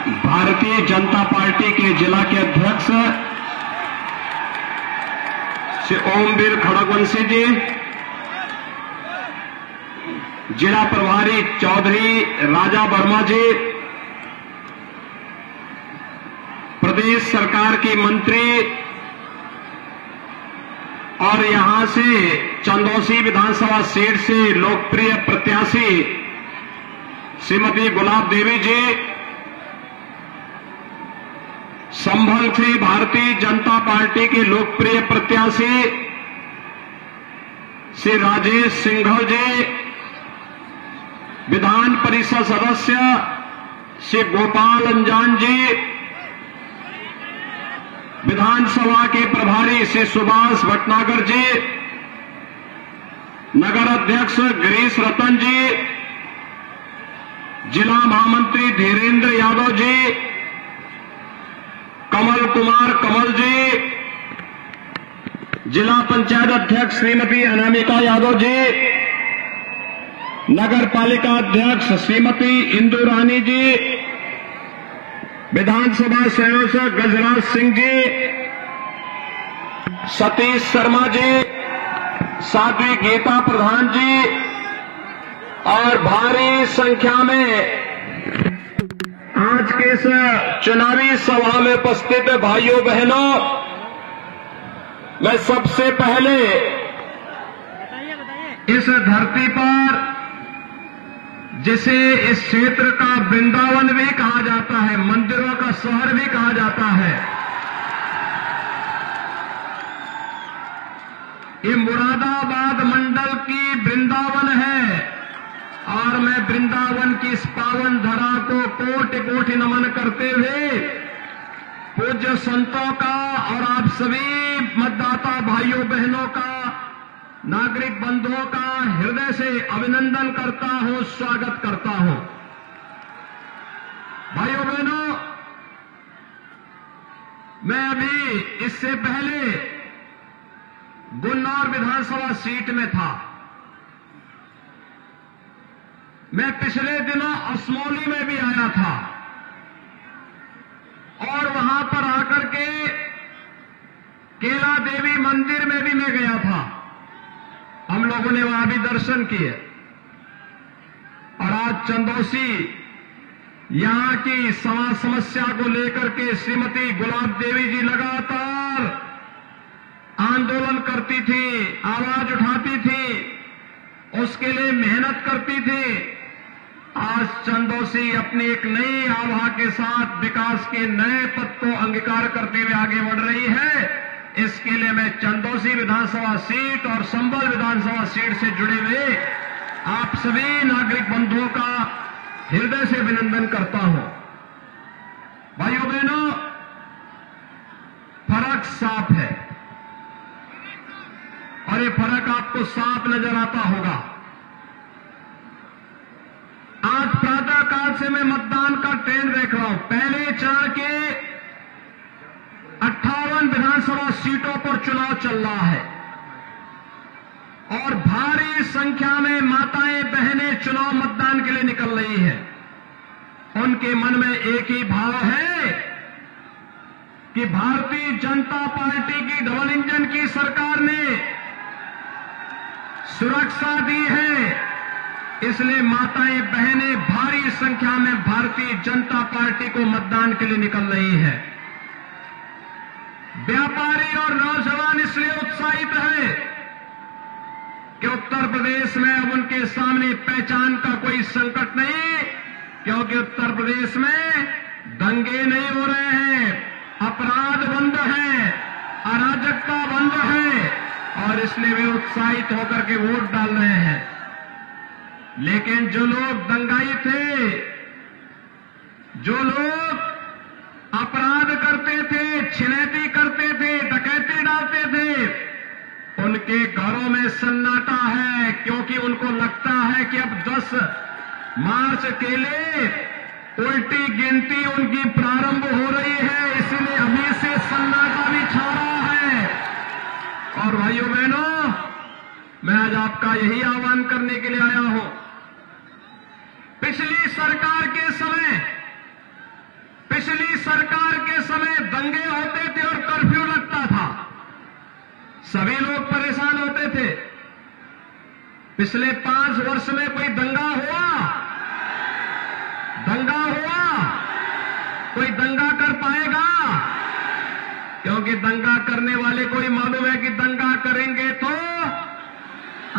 Bharatiya Janata party के जिला के अध्यक्ष श्री ओमवीर खड़गवंशी जी, जिला प्रभारी चौधरी राजा वर्मा जी, प्रदेश सरकार की मंत्री और यहां से चंदौसी विधानसभा सीट से लोकप्रिय प्रत्याशी श्रीमती गुलाब देवी जी, संभल से भारतीय जनता पार्टी के लोकप्रिय प्रत्याशी श्री राजेश सिंघल जी, विधान परिषद सदस्य श्री गोपाल अंजान जी, विधानसभा के प्रभारी श्री सुभाष भटनागर जी, नगर अध्यक्ष गिरीश रतन जी, जिला महामंत्री धीरेन्द्र यादव जी, कमल कुमार कमल जी, जिला पंचायत अध्यक्ष श्रीमती अनामिका यादव जी, नगर पालिका अध्यक्ष श्रीमती इंदु रानी जी, विधानसभा संयोजक गजराज सिंह जी, सतीश शर्मा जी, साध्वी गीता प्रधान जी और भारी संख्या में आज के इस चुनावी सभा में उपस्थित भाइयों बहनों, मैं सबसे पहले इस धरती पर जिसे इस क्षेत्र का वृंदावन भी कहा जाता है, मंदिरों का शहर भी कहा जाता है, ये मुरादाबाद मंडल की वृंदावन है और मैं वृंदावन की इस पावन धरा को कोटि कोटि नमन करते हुए पूज्य संतों का और आप सभी मतदाता भाइयों बहनों का, नागरिक बंधुओं का हृदय से अभिनंदन करता हूं, स्वागत करता हूं। भाइयों बहनों, मैं अभी इससे पहले गुन्नौर विधानसभा सीट में था। मैं पिछले दिनों असमौली में भी आया था और वहां पर आकर के केला देवी मंदिर में भी मैं गया था। हम लोगों ने वहां भी दर्शन किए और आज चंदौसी यहां की समाज समस्या को लेकर के श्रीमती गुलाब देवी जी लगातार आंदोलन करती थी, आवाज उठाती थी, उसके लिए मेहनत करती थी। आज चंदौसी अपनी एक नई आभा के साथ विकास के नए पथ को अंगीकार करते हुए आगे बढ़ रही है। इसके लिए मैं चंदौसी विधानसभा सीट और संभल विधानसभा सीट से जुड़े हुए आप सभी नागरिक बंधुओं का हृदय से अभिनंदन करता हूं। भाइयों बहनों, फर्क साफ है और ये फर्क आपको साफ नजर आता होगा। आज प्रातः काल से मैं मतदान का ट्रेंड देख रहा हूं। पहले चरण के 58 विधानसभा सीटों पर चुनाव चल रहा है और भारी संख्या में माताएं बहनें चुनाव मतदान के लिए निकल रही हैं। उनके मन में एक ही भाव है कि भारतीय जनता पार्टी की डबल इंजन की सरकार ने सुरक्षा दी है, इसलिए माताएं बहनें भारी संख्या में भारतीय जनता पार्टी को मतदान के लिए निकल रही है। व्यापारी और नौजवान इसलिए उत्साहित है कि उत्तर प्रदेश में अब उनके सामने पहचान का कोई संकट नहीं, क्योंकि उत्तर प्रदेश में दंगे नहीं हो रहे हैं, अपराध बंद है, अराजकता बंद है और इसलिए वे उत्साहित होकर के वोट डाल रहे हैं। लेकिन जो लोग दंगाई थे, जो लोग अपराध करते थे, छिनैती करते थे, डकैती डालते थे, उनके घरों में सन्नाटा है, क्योंकि उनको लगता है कि अब 10 मार्च के लिए उल्टी गिनती उनकी प्रारंभ हो रही है, इसलिए अभी से सन्नाटा भी छा रहा है। और भाइयों बहनों, मैं आज आपका यही आह्वान करने के लिए आया हूं। पिछली सरकार के समय पिछली सरकार के समय दंगे होते थे और कर्फ्यू लगता था, सभी लोग परेशान होते थे। पिछले 5 वर्ष में कोई दंगा हुआ? दंगा हुआ? कोई दंगा कर पाएगा? क्योंकि दंगा करने वाले को ही मालूम है कि दंगा करेंगे तो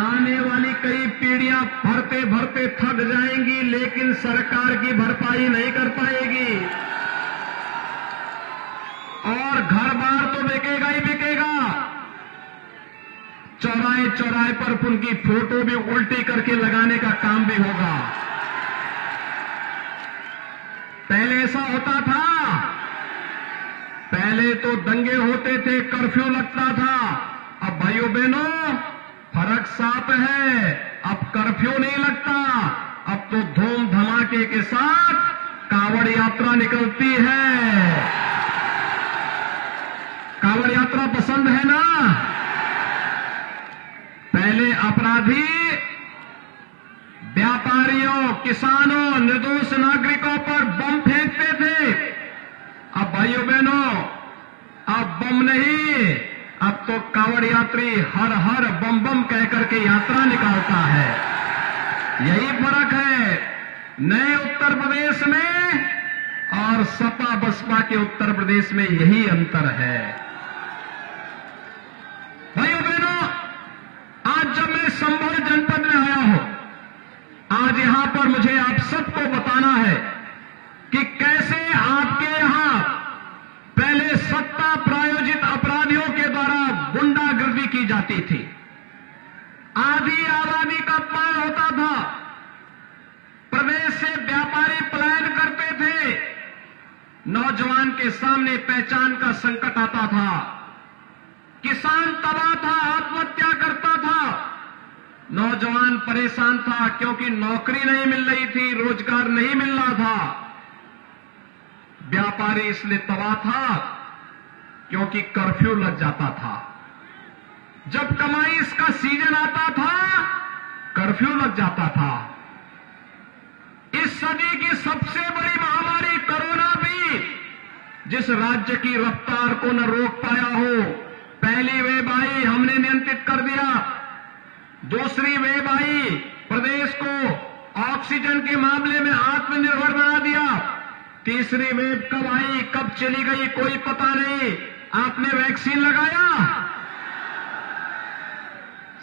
आने वाली कई पीढ़ियां भरते भरते थक जाएंगी, लेकिन सरकार की भरपाई नहीं कर पाएगी और घर बार तो बिकेगा ही बिकेगा। चौराहे चौराहे पर उनकी फोटो भी उल्टी करके लगाने का काम भी होगा। पहले ऐसा होता था, पहले तो दंगे होते थे, कर्फ्यू लगता था। अब भाइयों बहनों फर्क साफ है, अब कर्फ्यू नहीं लगता, अब तो धूम धमाके के साथ कांवड़ यात्रा निकलती है। कांवड़ यात्रा पसंद है ना? पहले अपराधी व्यापारियों, किसानों, निर्दोष नागरिकों पर बम फेंकते थे। अब भाइयों बहनों अब बम नहीं, अब तो कांवड़ यात्री हर हर बम बम कह करके यात्रा निकालता है। यही फर्क है नए उत्तर प्रदेश में और सपा बसपा के उत्तर प्रदेश में, यही अंतर है। भाइयों बहनों, आज जब मैं संभल जनपद में आया हूं, आज यहां पर मुझे आप सबको बताना है कि कैसे आपके यहां पहले सत्ता प्रायोजित अपराधियों के द्वारा गुंडागर्दी की जाती थी। आधी आबादी का अपमान होता था, प्रदेश से व्यापारी पलायन करते थे, नौजवान के सामने पहचान का संकट आता था, किसान तबाह था, आत्महत्या करता था, नौजवान परेशान था क्योंकि नौकरी नहीं मिल रही थी, रोजगार नहीं मिल रहा था। व्यापारी इसलिए तबाह था क्योंकि कर्फ्यू लग जाता था। जब कमाई इसका सीजन आता था, कर्फ्यू लग जाता था। इस सदी की सबसे बड़ी महामारी कोरोना भी जिस राज्य की रफ्तार को न रोक पाया हो, पहली वेव आई, हमने नियंत्रित कर दिया। दूसरी वेव आई, प्रदेश को ऑक्सीजन के मामले में आत्मनिर्भर बना दिया। तीसरी वेव कब आई, कब चली गई, कोई पता नहीं। आपने वैक्सीन लगाया,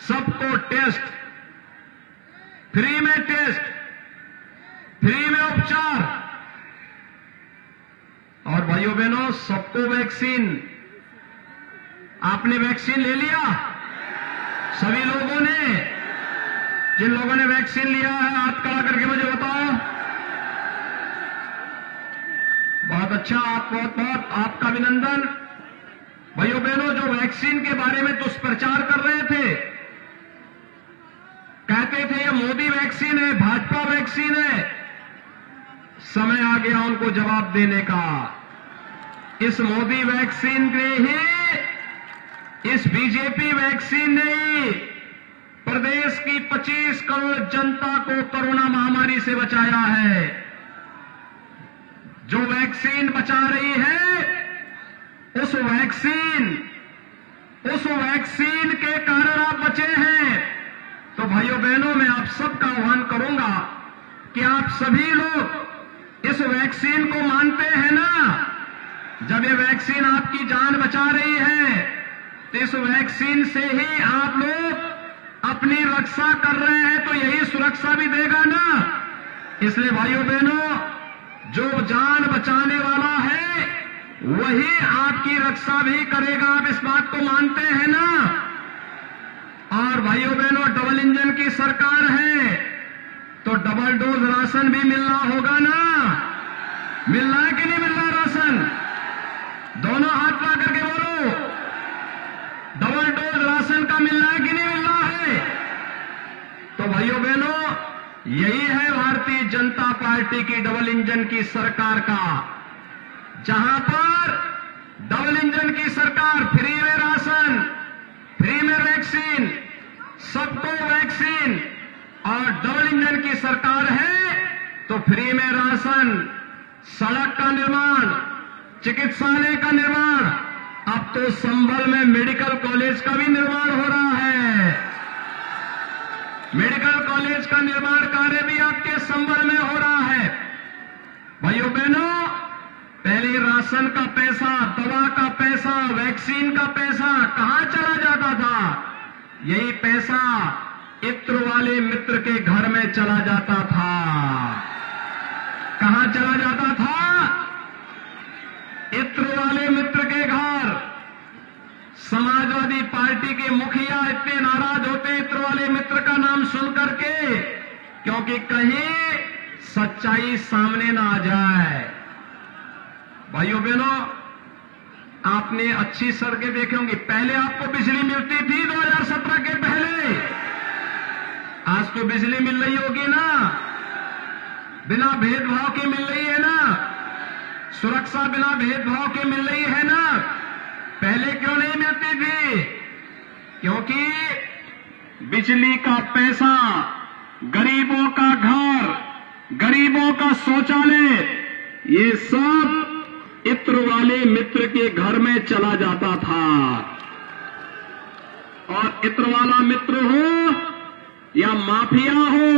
सबको टेस्ट, फ्री में टेस्ट, फ्री में उपचार, और भाइयों बहनों सबको वैक्सीन। आपने वैक्सीन ले लिया? सभी लोगों ने? जिन लोगों ने वैक्सीन लिया है हाथ खड़ा करके मुझे बताओ। बहुत अच्छा, आप बहुत आपका अभिनंदन। भाइयों बहनों, जो वैक्सीन के बारे में दुष्प्रचार कर रहे थे, कहते थे ये मोदी वैक्सीन है, भाजपा वैक्सीन है, समय आ गया उनको जवाब देने का। इस मोदी वैक्सीन ने ही, इस बीजेपी वैक्सीन ने ही प्रदेश की 25 करोड़ जनता को कोरोना महामारी से बचाया है। जो वैक्सीन बचा रही है, उस वैक्सीन के कारण आप बचे हैं। तो भाइयों बहनों, मैं आप सबका आह्वान करूंगा कि आप सभी लोग इस वैक्सीन को मानते हैं ना। जब ये वैक्सीन आपकी जान बचा रही है, तो इस वैक्सीन से ही आप लोग अपनी रक्षा कर रहे हैं, तो यही सुरक्षा भी देगा ना। इसलिए भाइयों बहनों, जो जान बचाने वाला है वही आपकी रक्षा भी करेगा। आप इस बात को मानते हैं ना? और भाइयों बहनों, डबल इंजन की सरकार है, तो डबल डोज राशन भी मिलना होगा ना। मिल रहा है कि नहीं मिल रहा राशन? दोनों हाथ ला करके बोलो, डबल डोज राशन का मिल रहा है कि नहीं मिल रहा है? तो भाइयों बहनों, यही है भारतीय जनता पार्टी की डबल इंजन की सरकार का, जहां पर डबल इंजन की सरकार, फ्री में राशन, फ्री में वैक्सीन, सबको वैक्सीन, और डबल इंजन की सरकार है तो फ्री में राशन, सड़क का निर्माण, चिकित्सालय का निर्माण, अब तो संभल में मेडिकल कॉलेज का भी निर्माण हो रहा है। मेडिकल कॉलेज का निर्माण कार्य भी आपके संभल में हो रहा है। भाइयों बहनों, पहले राशन का पैसा, दवा का पैसा, वैक्सीन का पैसा कहां चला जाता था? यही पैसा इत्र वाले मित्र के घर में चला जाता था। कहां चला जाता था? इत्र वाले मित्र के घर। समाजवादी पार्टी के मुखिया इतने नाराज होते इत्र वाले मित्र का नाम सुन करके, क्योंकि कहीं सच्चाई सामने ना आ जाए। भाइयों बहनों, आपने अच्छी सड़कें देखी होंगी। पहले आपको बिजली मिलती थी 2017 के पहले, आज तो बिजली मिल रही होगी ना, बिना भेदभाव के मिल रही है ना, सुरक्षा बिना भेदभाव के मिल रही है ना। पहले क्यों नहीं मिलती थी? क्योंकि बिजली का पैसा, गरीबों का घर, गरीबों का शौचालय, ये सब इत्र वाले मित्र के घर में चला जाता था। और इत्र वाला मित्र हो या माफिया हो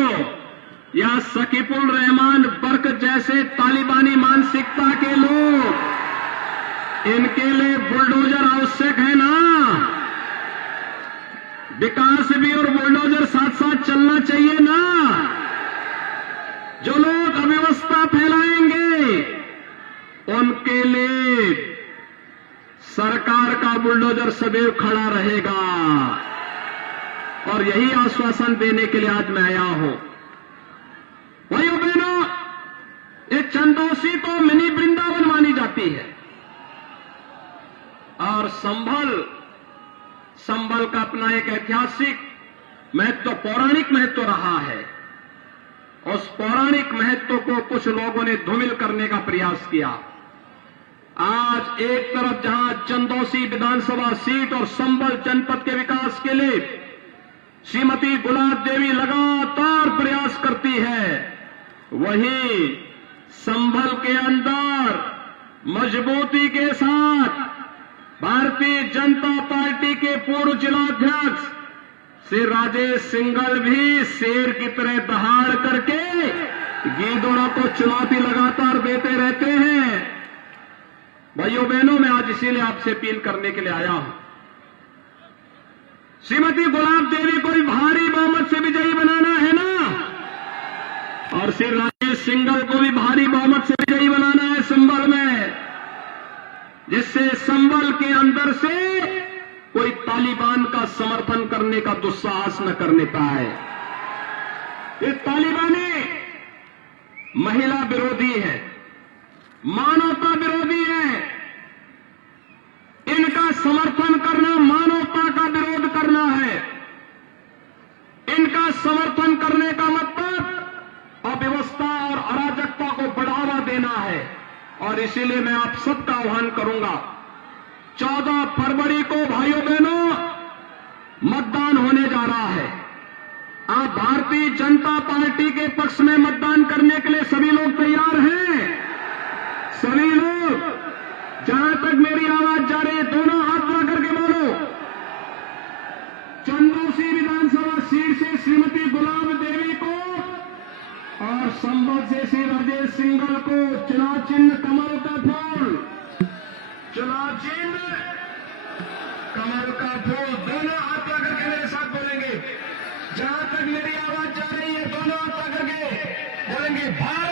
या सकीफुल रहमान बर्क जैसे तालिबानी मानसिकता के लोग, इनके लिए बुलडोजर आवश्यक है ना। विकास भी और बुलडोजर साथ साथ चलना चाहिए ना। जो लोग अव्यवस्था फैलाएंगे उनके लिए सरकार का बुलडोजर सदैव खड़ा रहेगा। और यही आश्वासन देने के लिए आज मैं आया हूं। भाइयों बहनों, ये चंदौसी तो मिनी वृंदावन मानी जाती है। और संभल का अपना एक ऐतिहासिक महत्व, पौराणिक महत्व रहा है। उस पौराणिक महत्व को कुछ लोगों ने धूमिल करने का प्रयास किया। आज एक तरफ जहां चंदौसी विधानसभा सीट और संभल जनपद के विकास के लिए श्रीमती गुलाब देवी लगातार प्रयास करती है, वहीं संभल के अंदर मजबूती के साथ भारतीय जनता पार्टी के पूर्व जिलाध्यक्ष श्री राजेश सिंघल भी शेर की तरह दहाड़ करके गीदड़ों को चुनौती लगातार देते रहते हैं। भाइयों बहनों, मैं आज इसीलिए आपसे अपील करने के लिए आया हूं। श्रीमती गुलाब देवी को भी भारी बहुमत से विजयी बनाना है ना, और श्री राजेश सिंघल को भी भारी बहुमत से विजयी बनाना है संभल में, जिससे संभल के अंदर से कोई तालिबान का समर्थन करने का दुस्साहस न करने पाए। ये तालिबानी महिला विरोधी है, मानवता विरोधी है। इनका समर्थन करना मानवता का विरोध करना है। इनका समर्थन करने का मतलब अव्यवस्था और अराजकता को बढ़ावा देना है। और इसीलिए मैं आप सबका आह्वान करूंगा, 14 फरवरी को भाइयों बहनों मतदान होने जा रहा है। आप भारतीय जनता पार्टी के पक्ष में मतदान करने के लिए सभी लोग तैयार हैं? सभी लोग, जहां तक मेरी आवाज जा रही है, दोनों हाथ बढ़ा करके बोलो। चंदौसी विधानसभा सीट से श्रीमती गुलाब देवी को और संभल से श्री राजेश सिंघल को चुनाव चिन्ह कमल का फूल, चुनाव चिन्ह कमल का फूल। दोनों हाथ लगा करके मेरे साथ बोलेंगे। जहां तक मेरी आवाज जा रही है, दोनों हाथ लगा करके बोलेंगे भारत